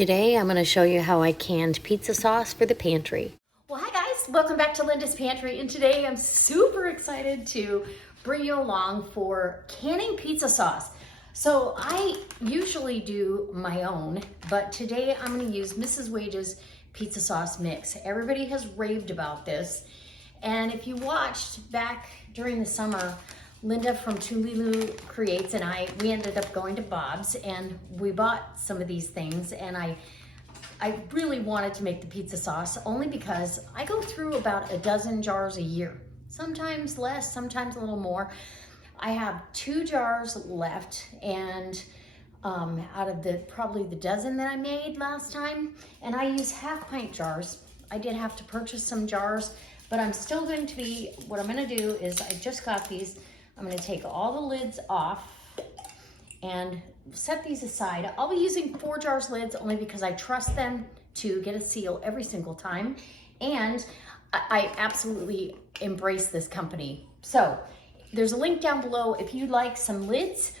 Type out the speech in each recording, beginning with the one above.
Today I'm going to show you how I canned pizza sauce for the pantry. Well, hi guys, welcome back to Linda's Pantry, and today I'm super excited to bring you along for canning pizza sauce. So I usually do my own, but today I'm going to use Mrs. Wage's pizza sauce mix. Everybody has raved about this, and if you watched back during the summer, Linda from Tulilu Creates and we ended up going to Bob's and we bought some of these things, and I really wanted to make the pizza sauce only because I go through about a dozen jars a year, sometimes less, sometimes a little more. I have 2 jars left, and out of probably the dozen that I made last time, and I use half-pint jars. I did have to purchase some jars, but I'm still going to be, what I'm going to do is I just got these. I'm going to take all the lids off and set these aside. I'll be using 4 jars lids only because I trust them to get a seal every single time, and I absolutely embrace this company. So there's a link down below if you'd like some lids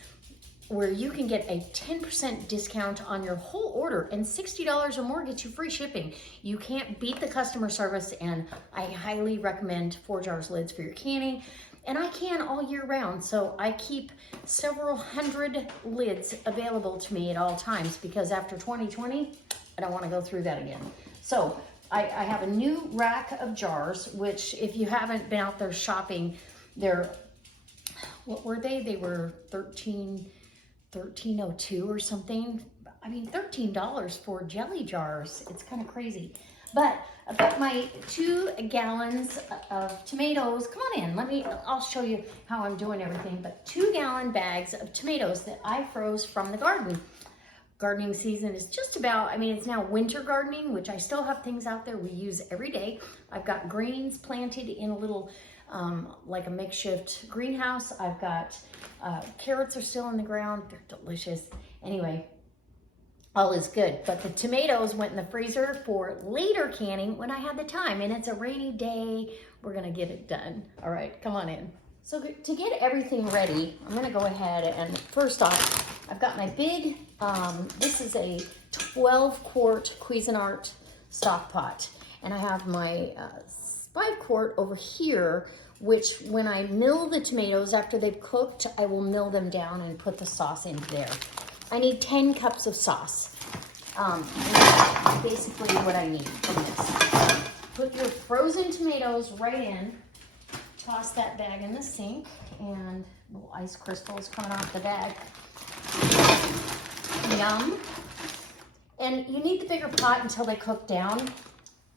where you can get a 10% discount on your whole order, and $60 or more gets you free shipping. You can't beat the customer service, and I highly recommend 4 jars lids for your canning. And I can all year round, so I keep several hundred lids available to me at all times, because after 2020, I don't want to go through that again. So I have a new rack of jars, which if you haven't been out there shopping, they're, what were they? They were $13.02 or something. I mean, $13 for jelly jars. It's kind of crazy. But I've got my 2 gallons of tomatoes. Come on in, I'll show you how I'm doing everything. But 2-gallon bags of tomatoes that I froze from the garden. Gardening season is just about, I mean, it's now winter gardening, which I still have things out there we use every day. I've got greens planted in a little, like a makeshift greenhouse. I've got carrots are still in the ground. They're delicious. Anyway, all is good, but the tomatoes went in the freezer for later canning when I had the time, and it's a rainy day. We're gonna get it done. All right, come on in. So to get everything ready, I'm gonna go ahead and first off, I've got my big, this is a 12-quart Cuisinart stock pot, and I have my 5-quart over here, which when I mill the tomatoes after they've cooked, I will mill them down and put the sauce in there. I need 10 cups of sauce. And that's basically what I need from this. Put your frozen tomatoes right in. Toss that bag in the sink, and little ice crystals coming off the bag. Yum. And you need the bigger pot until they cook down,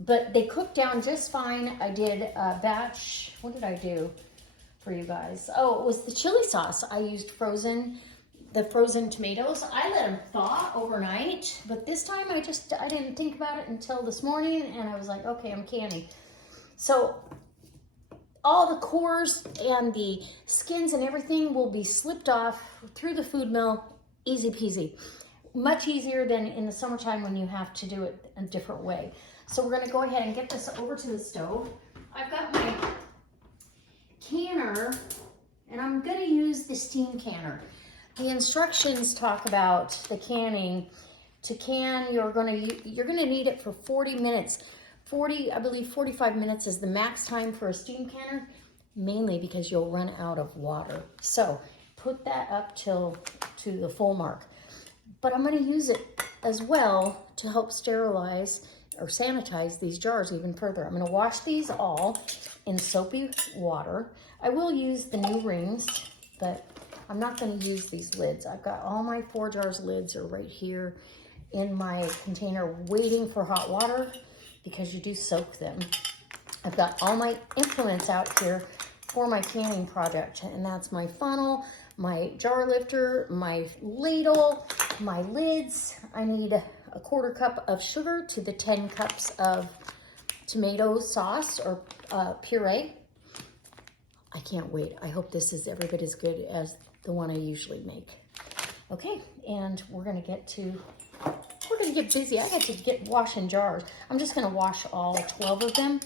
but they cook down just fine. I did a batch, what did I do for you guys? Oh, it was the chili sauce. I used the frozen tomatoes. I let them thaw overnight, but this time I didn't think about it until this morning, and I was like, okay, I'm canning. So all the cores and the skins and everything will be slipped off through the food mill, easy peasy. Much easier than in the summertime when you have to do it a different way. So we're gonna go ahead and get this over to the stove. I've got my canner, and I'm gonna use the steam canner. The instructions talk about the canning. To can, you're gonna need it for 40 minutes. I believe 45 minutes is the max time for a steam canner, mainly because you'll run out of water. So put that up to the full mark. But I'm gonna use it as well to help sterilize or sanitize these jars even further. I'm gonna wash these all in soapy water. I will use the new rings, but I'm not going to use these lids. I've got all my 4 jars lids are right here in my container waiting for hot water, because you do soak them. I've got all my implements out here for my canning project, and that's my funnel, my jar lifter, my ladle, my lids. I need a 1/4 cup of sugar to the 10 cups of tomato sauce or puree. I can't wait. I hope this is every bit as good as the one I usually make. Okay, and we're gonna get busy. I got to washing jars. I'm just gonna wash all 12 of them,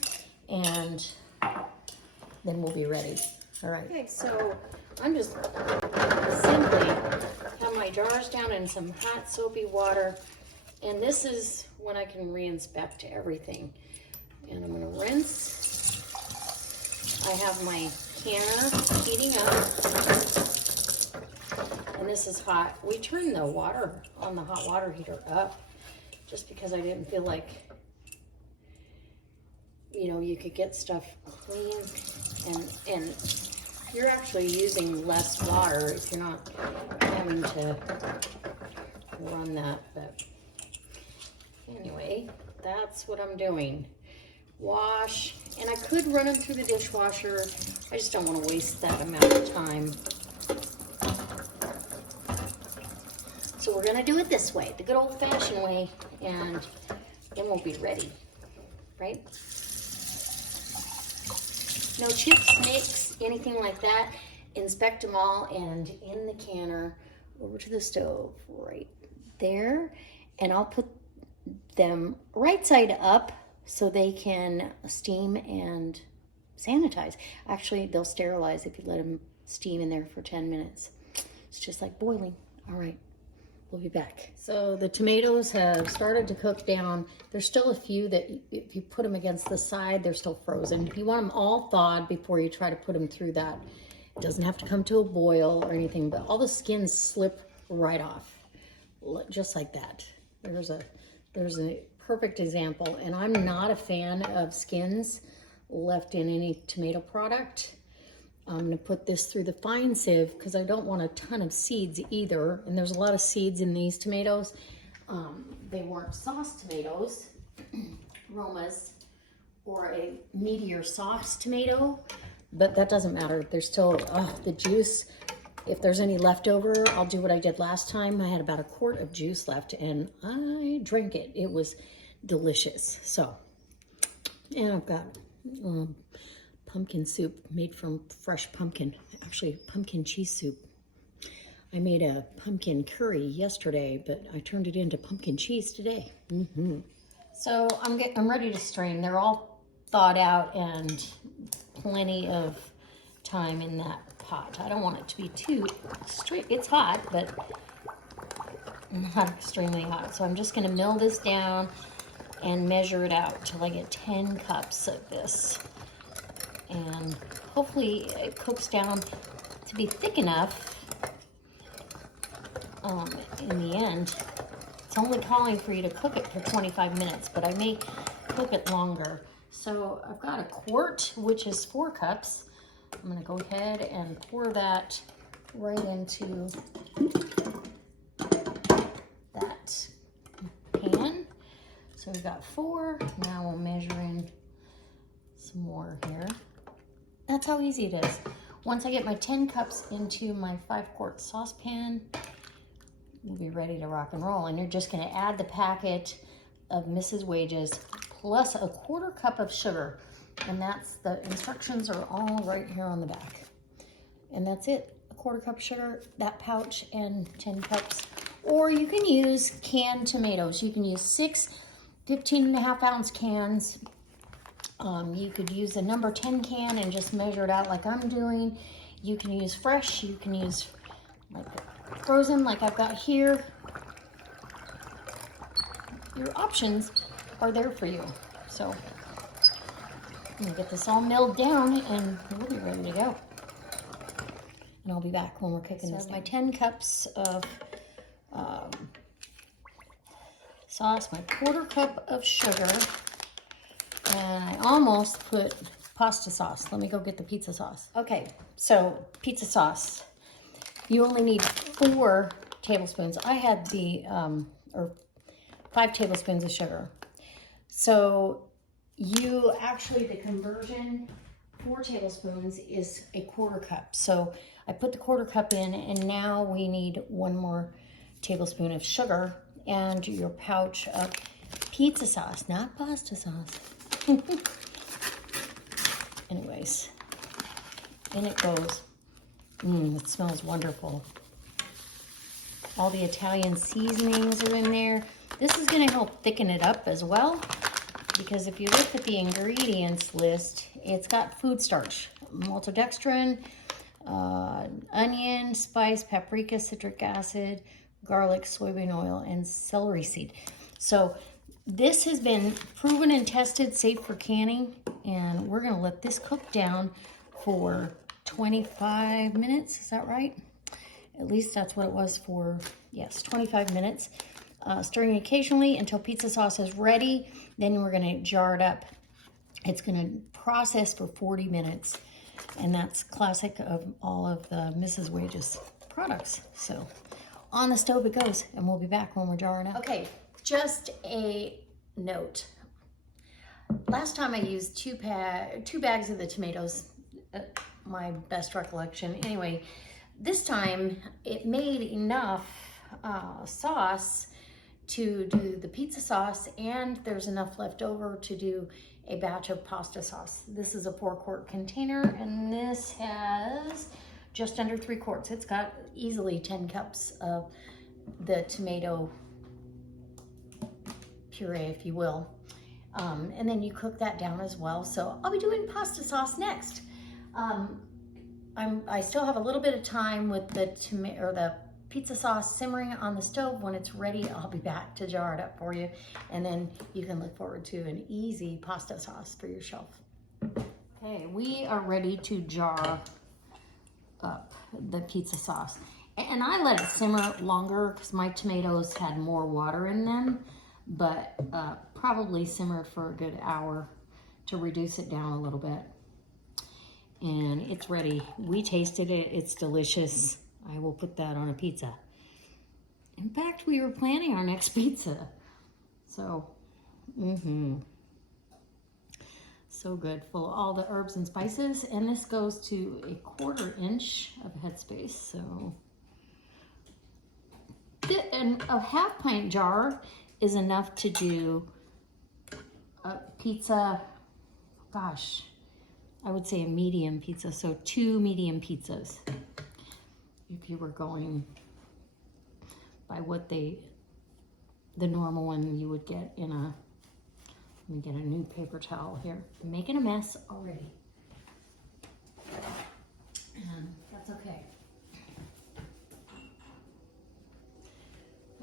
and then we'll be ready. All right. Okay, so I'm just simply have my jars down in some hot soapy water, And this is when I can re-inspect everything. And I'm gonna rinse. I have my canner heating up. And this is hot. We turned the water on the hot water heater up just because I didn't feel like, you know, you could get stuff clean, and you're actually using less water if you're not having to run that. But anyway, that's what I'm doing. Wash, and I could run them through the dishwasher. I just don't want to waste that amount of time. So we're gonna do it this way, the good old-fashioned way, and then we'll be ready, right? No chips, nicks, anything like that. Inspect them all, and in the canner, over to the stove, right there. And I'll put them right side up so they can steam and sanitize. Actually, they'll sterilize if you let them steam in there for 10 minutes. It's just like boiling. All right. We'll be back. So the tomatoes have started to cook down. There's still a few that if you put them against the side, they're still frozen. You want them all thawed before you try to put them through that. It doesn't have to come to a boil or anything, but all the skins slip right off, just like that. There's a perfect example. And I'm not a fan of skins left in any tomato product. I'm going to put this through the fine sieve because I don't want a ton of seeds either. And there's a lot of seeds in these tomatoes. They weren't sauce tomatoes, Romas, or a meatier sauce tomato, but that doesn't matter. There's still the juice. If there's any left over, I'll do what I did last time. I had about a quart of juice left and I drank it. It was delicious. So, and I've got pumpkin soup made from fresh pumpkin, actually pumpkin cheese soup. I made a pumpkin curry yesterday, but I turned it into pumpkin cheese today. So I'm ready to strain. They're all thawed out and plenty of time in that pot. I don't want it to be too strict. It's hot, but not extremely hot. So I'm just gonna mill this down and measure it out till I get 10 cups of this. And hopefully it cooks down to be thick enough in the end. It's only calling for you to cook it for 25 minutes, but I may cook it longer. So I've got a quart, which is 4 cups. I'm gonna go ahead and pour that right into that pan. So we've got 4. Now we'll measure in some more here. That's how easy it is. Once I get my 10 cups into my 5-quart saucepan, we'll be ready to rock and roll. And you're just gonna add the packet of Mrs. Wages plus a 1/4 cup of sugar. And that's, the instructions are all right here on the back. And that's it, a 1/4 cup sugar, that pouch, and 10 cups. Or you can use canned tomatoes. You can use 6 15.5-ounce cans. You could use a number 10 can and just measure it out like I'm doing. You can use fresh, you can use like frozen like I've got here. Your options are there for you. So I'm gonna get this all milled down and we'll be ready to go. And I'll be back when we're cooking this. My 10 cups of sauce, my 1/4 cup of sugar, and I almost put pasta sauce. Let me go get the pizza sauce. Okay, so pizza sauce. You only need 4 tablespoons. I had the, or 5 tablespoons of sugar. So you actually, the conversion, 4 tablespoons is a 1/4 cup. So I put the 1/4 cup in, and now we need 1 more tablespoon of sugar and your pouch of pizza sauce, not pasta sauce. Anyways, in it goes. It smells wonderful. All the Italian seasonings are in there. This is gonna help thicken it up as well, because if you look at the ingredients list, it's got food starch, maltodextrin, onion, spice, paprika, citric acid, garlic, soybean oil, and celery seed. So this has been proven and tested safe for canning, and we're gonna let this cook down for 25 minutes. Is that right? At least that's what it was for, yes, 25 minutes. Stirring occasionally until pizza sauce is ready. Then we're gonna jar it up. It's gonna process for 40 minutes. And that's classic of all of the Mrs. Wages products. So on the stove it goes, and we'll be back when we're jarring up. Okay, just a note. Last time I used two bags of the tomatoes, my best recollection. Anyway, this time it made enough sauce to do the pizza sauce, and there's enough left over to do a batch of pasta sauce. This is a 4-quart container, and this has just under 3 quarts. It's got easily 10 cups of the tomato puree, if you will. And then you cook that down as well. So I'll be doing pasta sauce next. I still have a little bit of time with the pizza sauce simmering on the stove. When it's ready, I'll be back to jar it up for you. And then you can look forward to an easy pasta sauce for your shelf. Okay, we are ready to jar up the pizza sauce. And I let it simmer longer because my tomatoes had more water in them, but probably simmered for a good hour to reduce it down a little bit. And it's ready. We tasted it, it's delicious. I will put that on a pizza. In fact, we were planning our next pizza. So, so good, full of all the herbs and spices. And this goes to a 1/4 inch of headspace. So, and a 1/2 pint jar is enough to do a pizza, gosh, I would say a medium pizza. So 2 medium pizzas. If you were going by what the normal one you would get in a, let me get a new paper towel here. I'm making a mess already. And that's okay.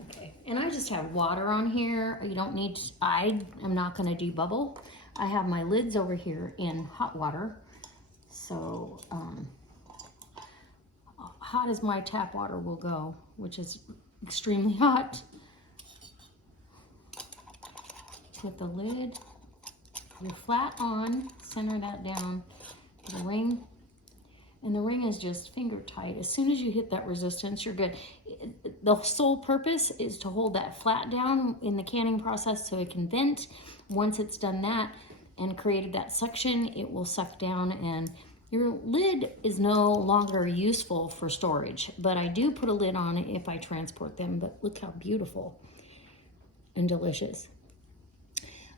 Okay, and I just have water on here. You don't need, I am not gonna debubble. I have my lids over here in hot water. So, hot as my tap water will go, which is extremely hot. Put the lid, you're flat on, center that down to the ring. And the ring is just finger tight. As soon as you hit that resistance, you're good. The sole purpose is to hold that flat down in the canning process so it can vent. Once it's done that and created that suction, it will suck down, and your lid is no longer useful for storage, but I do put a lid on it if I transport them. But look how beautiful and delicious.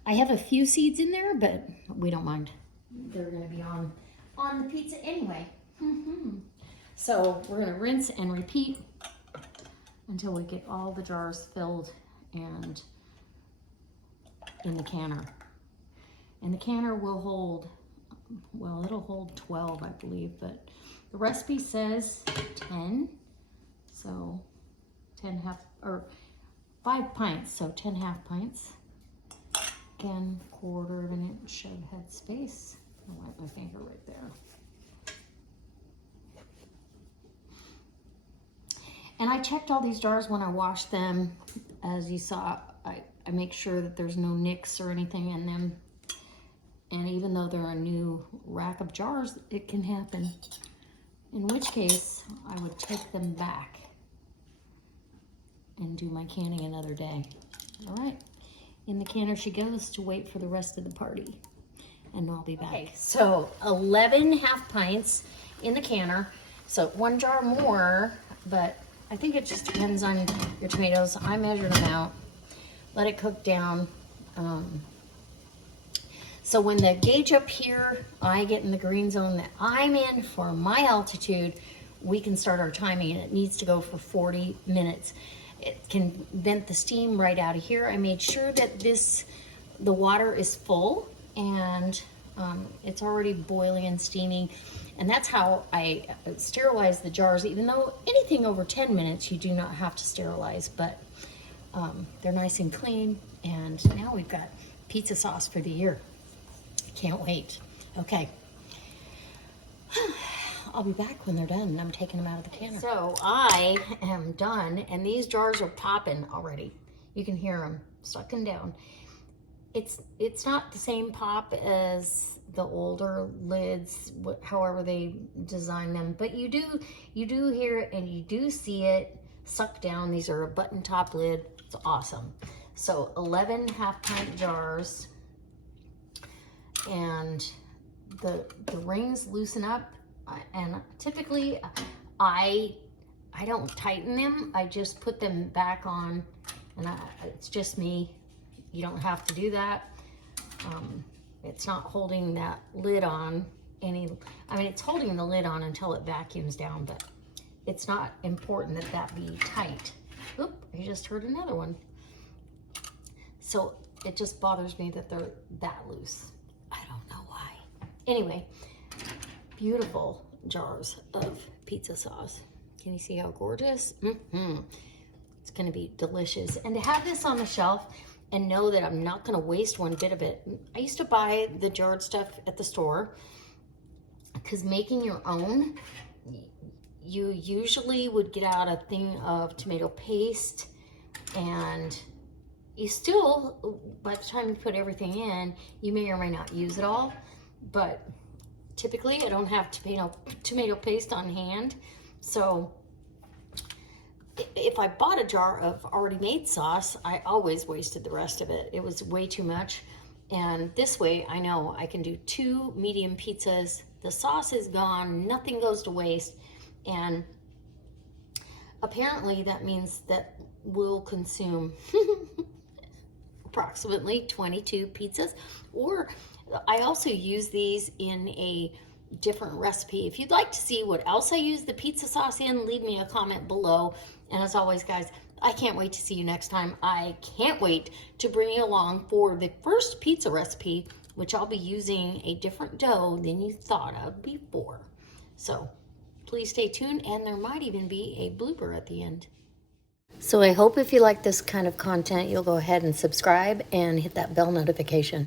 I have a few seeds in there, but we don't mind. They're gonna be on the pizza anyway. So we're gonna rinse and repeat until we get all the jars filled and in the canner. And the canner will hold, well, it'll hold 12, I believe, but the recipe says 10. So 10 half, or 5 pints, so 10 half pints. Again, 1/4 inch of headspace. I'll wipe my finger right there. And I checked all these jars when I washed them. As you saw, I make sure that there's no nicks or anything in them. And even though they're a new rack of jars, it can happen. In which case, I would take them back and do my canning another day. All right, in the canner she goes to wait for the rest of the party. And I'll be back. Okay, so 11 half pints in the canner. So 1 jar more, but I think it just depends on your tomatoes. I measured them out, let it cook down. So when the gauge up here, I get in the green zone that I'm in for my altitude, we can start our timing, and it needs to go for 40 minutes. It can vent the steam right out of here. I made sure that the water is full, and it's already boiling and steaming. And that's how I sterilize the jars, even though anything over 10 minutes you do not have to sterilize. But They're nice and clean, and now we've got pizza sauce for the year. Can't wait. Okay. I'll be back when they're done, and I'm taking them out of the canner. So I am done, and these jars are popping already. You can hear them sucking down. It's not the same pop as the older lids, however they design them, but you do hear it and you do see it suck down. These are a button top lid. It's awesome. So 11 half-pint jars, and the rings loosen up. And typically I don't tighten them. I just put them back on, and it's just me. You don't have to do that. It's not holding that lid on it's holding the lid on until it vacuums down, but it's not important that be tight. Oop, I just heard another one. So it just bothers me that they're that loose. I don't know why. Anyway, beautiful jars of pizza sauce. Can you see how gorgeous? It's gonna be delicious. And to have this on the shelf and know that I'm not gonna waste one bit of it. I used to buy the jarred stuff at the store, because making your own, you usually would get out a thing of tomato paste, and you still, by the time you put everything in, you may or may not use it all, but typically I don't have tomato paste on hand. So if I bought a jar of already made sauce, I always wasted the rest of it. It was way too much. And this way I know I can do 2 medium pizzas. The sauce is gone, nothing goes to waste. And apparently that means that we'll consume approximately 22 pizzas. Or I also use these in a different recipe. If you'd like to see what else I use the pizza sauce in, leave me a comment below. And as always, guys, I can't wait to see you next time. I can't wait to bring you along for the first pizza recipe, which I'll be using a different dough than you thought of before. So please stay tuned, and there might even be a blooper at the end. So I hope if you like this kind of content, you'll go ahead and subscribe and hit that bell notification.